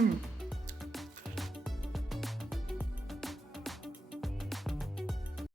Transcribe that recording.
Mm.